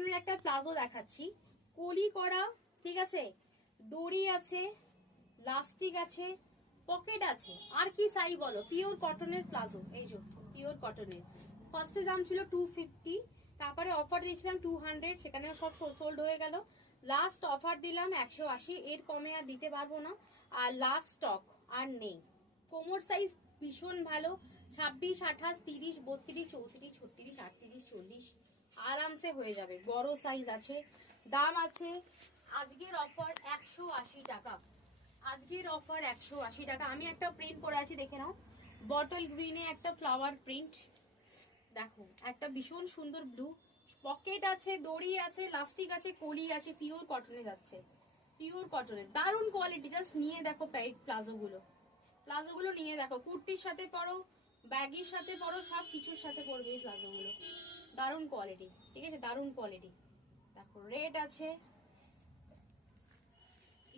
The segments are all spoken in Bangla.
কটনের একটা প্লাজো দেখাচ্ছি, কলি করা, ঠিক আছে, দড়ি আছে, লাস্টিক আছে, পকেট আছে, আর কি চাই বলো। পিওর কটনের প্লাজো, এই যে পিওর কটনের। ফার্স্টে দাম ছিল 250, তারপরে অফার দিয়েছিলাম 200, সেখানে সব সোল্ড হয়ে গেল। লাস্ট অফার দিলাম 180, এর কমে আর দিতে পারবো না। আর লাস্ট স্টক আর নেই। কোমর সাইজ ভীষণ ভালো, 26, 28, 30, 32, 34, 36, 38, 40 আরামসে হয়ে যাবে। বড় সাইজ আছে। দাম আছে আজকের অফার 180 টাকা। আজকের অফার 180 টাকা। আমি একটা প্রিন্ট করে আছি, দেখে নাও, বটল গ্রিনে একটা ফ্লাওয়ার প্রিন্ট। দেখো একটা ভীষণ সুন্দর ব্লু, পকেট আছে, দড়ি আছে, লাস্টিক আছে, কলি আছে, পিওর কটনে যাচ্ছে, পিওর কটনের দারুণ কোয়ালিটি। জাস্ট নিয়ে দেখো প্লাজো গুলো নিয়ে দেখো, কুর্তির সাথে পরো, ব্যাগির সাথে পরো, সব কিছুর সাথে পরবে এই প্লাজো গুলো। দারুণ কোয়ালিটি, ঠিক আছে, দারুণ কোয়ালিটি। দেখো রেড আছে,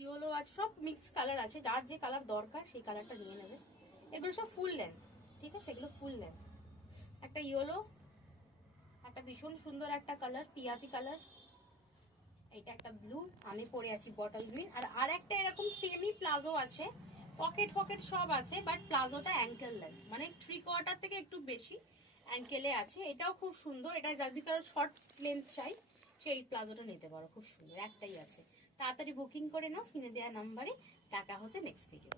ইয়েলো আছে, সব মিক্স কালার আছে, যার যে কালার দরকার সেই কালারটা নিয়ে নেবে। এগুলো সব ফুল লেন্থ, ঠিক আছে, এগুলো ফুল লেন্থ। একটা ইয়েলো, একটা ভীষণ সুন্দর একটা কালার, পিয়াজি কালার, এটা একটা ব্লু, আমি পরে আছি বটল গ্রিন। আর একটা এরকম সেমি প্লাজো আছে, পকেট ফকেট সব আছে, বাট প্লাজোটা অ্যাঙ্কেল লেন্থ, মানে 3/4 থেকে একটু বেশি অ্যাঙ্কেলে আছে। এটাও খুব সুন্দর। এটা যদি কারো শর্ট লেন্থ চাই সেই প্লাজোটা নিতে পারো, খুব সুন্দর। একটাই আছে, তাড়াতাড়ি বুকিং করে নাও, স্ক্রিনে দেওয়া নাম্বারে। দেখা হচ্ছে নেক্সট ভিডিও।